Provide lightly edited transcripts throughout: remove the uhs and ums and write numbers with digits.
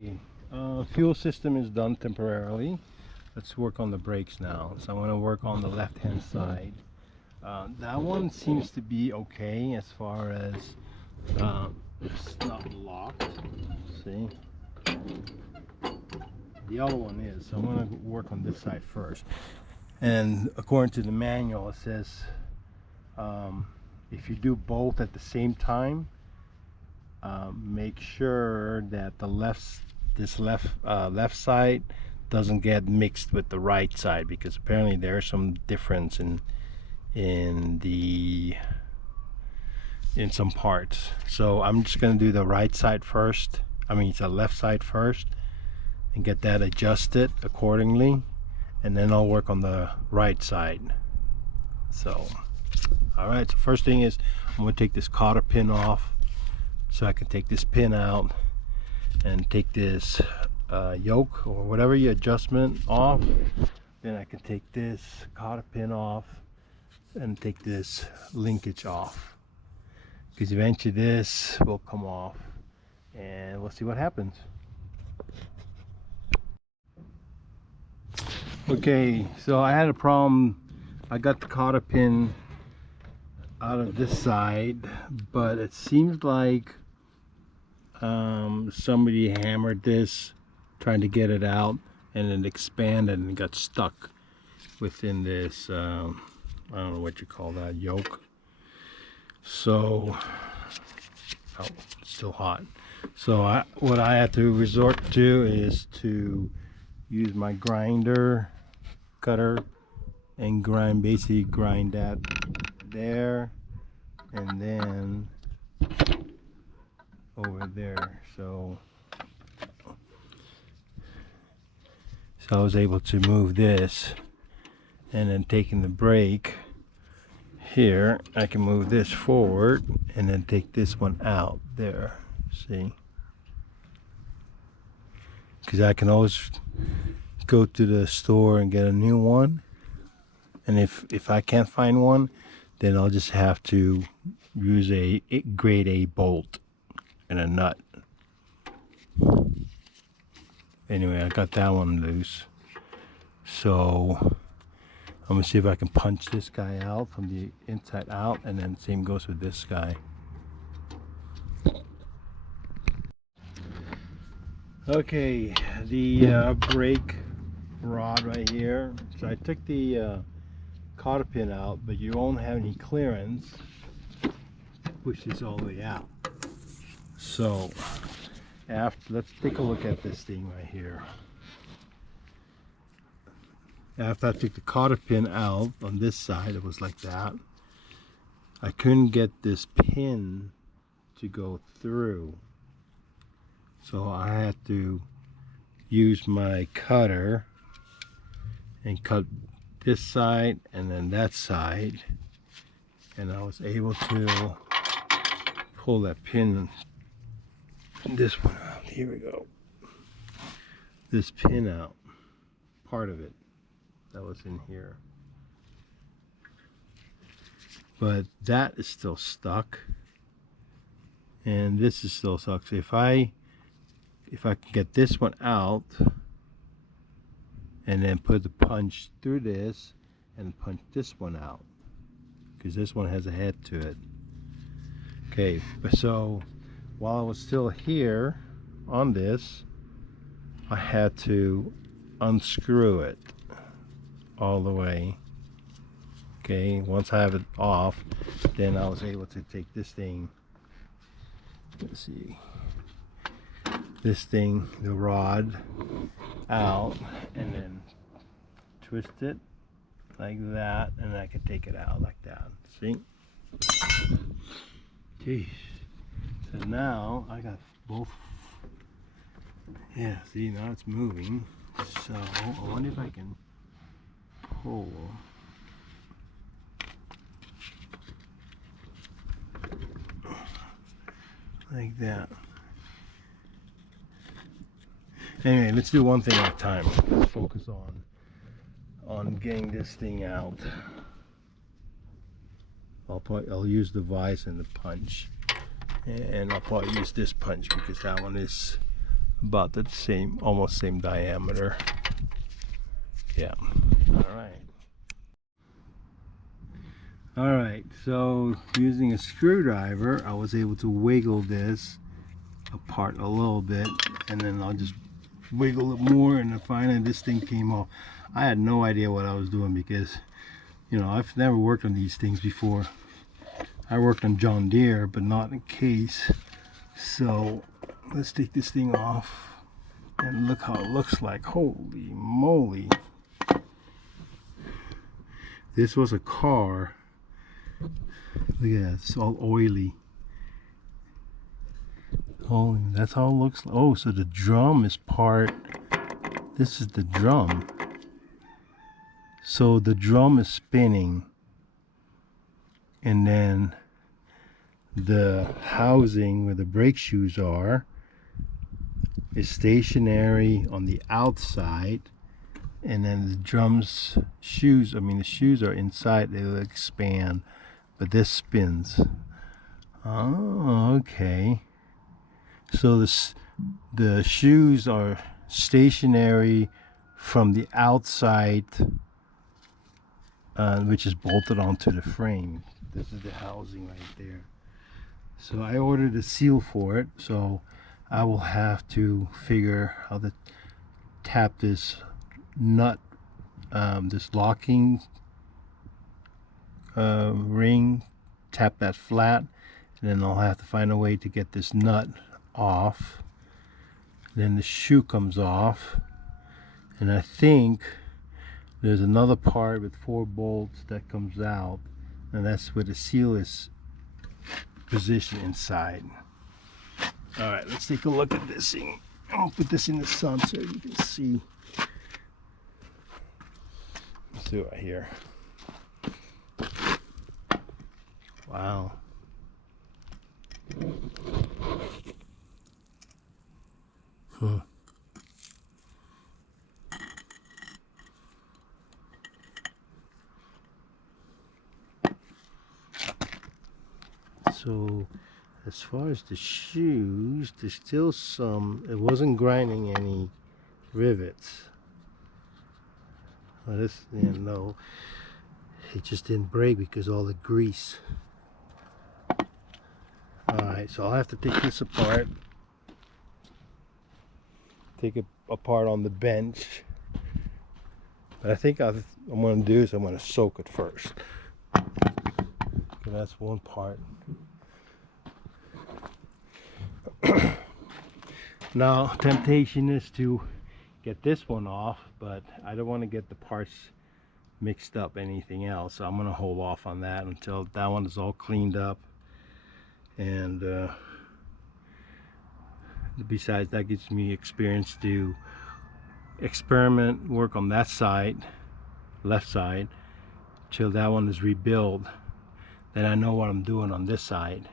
Fuel system is done temporarily. Let's work on the brakes now. So I want to work on the left hand side. That one seems to be okay as far as it's not locked. See? The other one is. So I'm going to work on this side first. And according to the manual, it says if you do both at the same time, make sure that the left side doesn't get mixed with the right side, because apparently there's some difference in some parts. So I'm just going to do the right side first. I mean, it's the left side first, and get that adjusted accordingly, and then I'll work on the right side. So all right, so first thing is I'm going to take this cotter pin off, so I can take this pin out and take this yoke or whatever your adjustment off. Then I can take this cotter pin off and take this linkage off, because eventually this will come off, and we'll see what happens. Okay, so I had a problem. I got the cotter pin out of this side, but it seems like somebody hammered this trying to get it out, and it expanded and got stuck within this I don't know what you call that, yoke. So oh, it's still hot. So what I have to resort to is to use my grinder cutter and basically grind that there and then over there. So I was able to move this, and then taking the brake here, I can move this forward and then take this one out there. See? Because I can always go to the store and get a new one, and if I can't find one, then I'll just have to use a grade A bolt and a nut. Anyway, I got that one loose, so I'm gonna see if I can punch this guy out from the inside out, and then same goes with this guy. Okay, the brake rod right here. So I took the cotter pin out, but you won't have any clearance. Push this all the way out. So let's take a look at this thing right here. After I took the cotter pin out on this side, it was like that. I couldn't get this pin to go through, so I had to use my cutter and cut this side and then that side, and I was able to pull that pin, this one out. Here we go. This pin out, part of it that was in here, but that is still stuck, and this is still stuck. So if I can get this one out and then put the punch through this and punch this one out, because this one has a head to it. Okay, but so while I was still here on this, I had to unscrew it all the way. Okay, once I have it off, then I was able to take this thing, let's see, this thing, the rod, out, and then twist it like that, and I can take it out like that. See? Jeez. So now I got both. Yeah, see, now it's moving. So I wonder if I can pull. Like that. Anyway, let's do one thing at a time. Let's focus on getting this thing out. I'll use the vise and the punch, and I'll probably use this punch because that one is about the same, almost same diameter. Yeah. All right, so using a screwdriver, I was able to wiggle this apart a little bit, and then I'll just wiggle it more, and then finally this thing came off. I had no idea what I was doing because, you know, I've never worked on these things before. I worked on John Deere, but not in Case. So let's take this thing off and look how it looks like. Holy moly. This was a car. Look at that, it's all oily. Oh, that's how it looks. Oh, so the drum is part. This is the drum. So the drum is spinning, and then the housing where the brake shoes are is stationary on the outside, and then the drum's shoes, I mean the shoes are inside, they'll expand, but this spins. Oh, okay. So the shoes are stationary from the outside, which is bolted onto the frame. This is the housing right there. So I ordered a seal for it, so I will have to figure how to tap this nut, this locking ring, tap that flat, and then I'll have to find a way to get this nut off. Then the shoe comes off, and I think there's another part with 4 bolts that comes out, and that's where the seal is positioned inside. All right, let's take a look at this thing. I'll put this in the sun so you can see. Let's do it right here. Wow. Huh. So as far as the shoes, there's still some, it wasn't grinding any rivets. Well, this, you know, it just didn't break because all the grease. Alright, so I'll have to take this apart. Take it apart on the bench. But I think what I'm going to do is I'm going to soak it first. Okay, that's one part. Now, temptation is to get this one off, but I don't want to get the parts mixed up anything else, so I'm going to hold off on that until that one is all cleaned up. And besides, that gives me experience to experiment, work on that side, left side, till that one is rebuilt. Then I know what I'm doing on this side.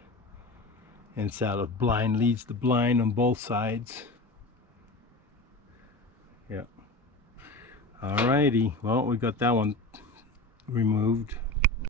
And so the blind leads the blind on both sides. Yeah. Alrighty, well, we got that one removed.